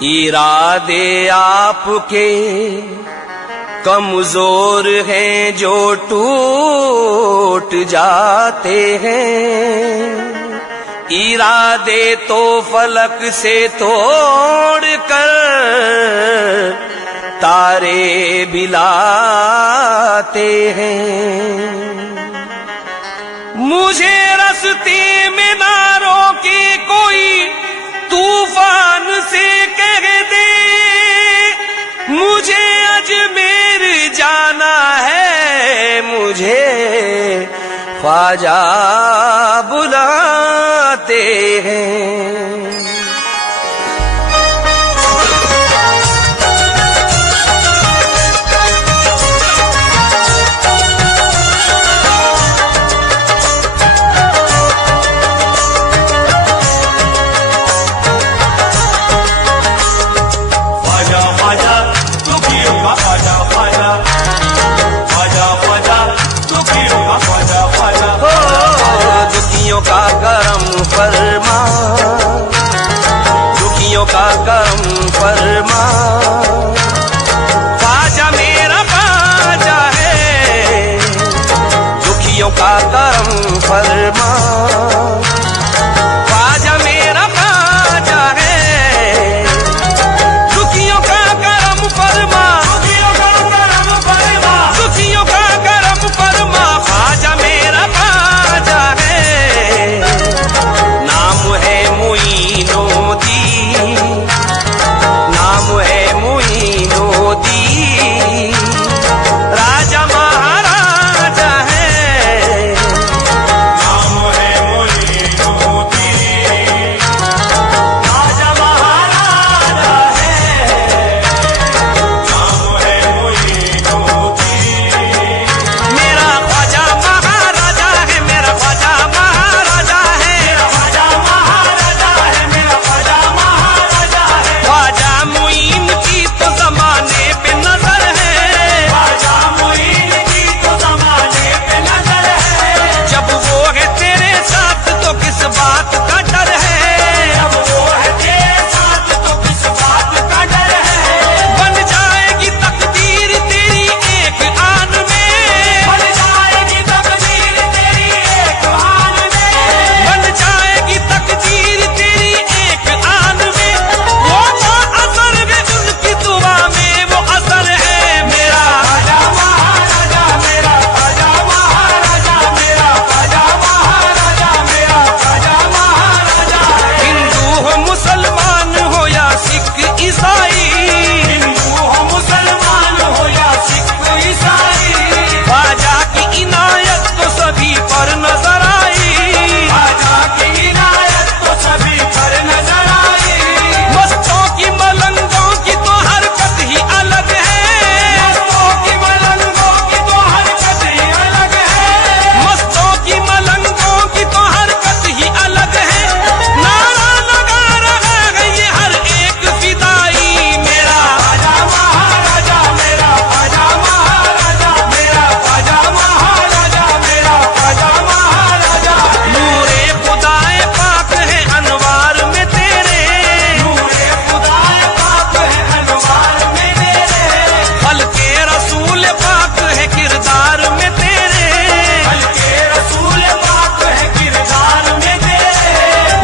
इरादे आपके कमजोर हैं जो टूट जाते हैं, इरादे तो फलक से तोड़ कर तारे बिलाते हैं। मुझे रास्ते में ना रोके कोई, तूफान से कह दे मुझे अजमेर जाना है, मुझे ख्वाजा बुलाते हैं। दुखियों का करम फरमा, दुखियों का करम फरमा, ख्वाजा मेरा ख्वाजा है। दुखियों का करम फरमा, ख्वाजा मेरा ख्वाजा है। दुखियों का करम फरमा, दुखियों का करम फरमा, दुखियों का करम फरमा, ख्वाजा मेरा ख्वाजा है। नाम है मुईनुद्दीन, नाम है मुईनुद्दीन, राजा महाराजा है। नाम है मुईनुद्दीन, राजा महाराजा है। नाम है मुईनुद्दीन, मेरा ख्वाजा महाराजा है, मेरा ख्वाजा महाराजा है, मेरा ख्वाजा महाराजा है, मेरा ख्वाजा महाराजा है। ख्वाजा मुईन की तो जमाने पे नजर है, ख्वाजा मुईन की तो जमाने पे नजर है। जब वो है तेरे साथ तो किस बात का डर है, जब वो है तेरे साथ तो किस बात का डर है। बन जाएगी तकदीर तेरी एक आन में, बन जाएगी तकदीर तेरी एक आन में, बन जाएगी तकदीर तेरी एक आन में। वो असर है उनकी दुआ में, वो असर है। मेरा ख्वाजा महाराजा, मेरा ख्वाजा महाराजा, मेरा ख्वाजा महाराजा, मेरा ख्वाजा महाराजा है। हिंदू हो मुसलमान हो या सिख ईसाई, हिंदू हो मुसलमान हो या सिख ईसाई, ख्वाजा की इनायत तो सभी पर नजर आई, ख्वाजा की इनायत तो सभी पर नजर आई। मस्तों की मलंगों की तो हरकत ही अलग है, मस्तों की मलंगों की तो हरकत ही अलग है, मस्तों की मलंगों की तो हरकत ही अलग है। नारा लगा रहा है ये हर एक फिदाई, मेरा ख्वाजा महाराजा, मेरा ख्वाजा महाराजा, मेरा ख्वाजा महाराजा, मेरा ख्वाजा महाराजा। नूरे खुदाए पाक है अनवार में तेरे, नूरे खुदाए पाक है अनवार में तेरे। फल के रसूल पाक है किरदार में तेरे, फल के रसूल पाक है किरदार में तेरे।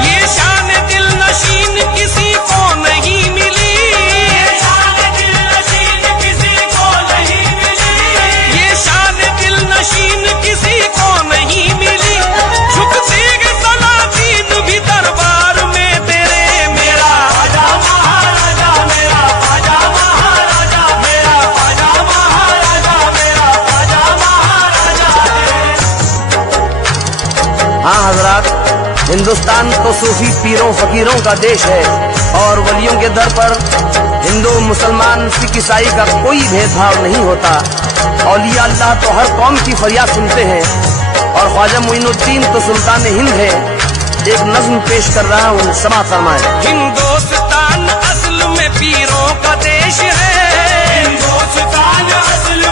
ये शान दिल नशीन किसी को नहीं मिली, ये शान दिल नशीन किसी को नहीं मिली, ये शान दिल नशीन किसी को नहीं मिली। झुकते गए सलातीन भी दरबार में तेरे, मेरा ख्वाजा महाराजा, मेरा ख्वाजा महाराजा, मेरा ख्वाजा महाराजा, मेरा ख्वाजा महाराजा है। हाँ हजरात, हिंदुस्तान तो सूफी पीरों फकीरों का देश है और वलियों के दर पर हिंदू मुसलमान सिख ईसाई का कोई भेदभाव नहीं होता। औलिया अल्लाह तो हर कौम की फरियाद सुनते हैं और ख्वाजा मुईनुद्दीन तो सुल्तान हिंद है। एक नज्म पेश कर रहा हूँ, समाअत फरमाएं। हिंदुस्तान असल में पीरों का देश है, हिंदुस्तान असल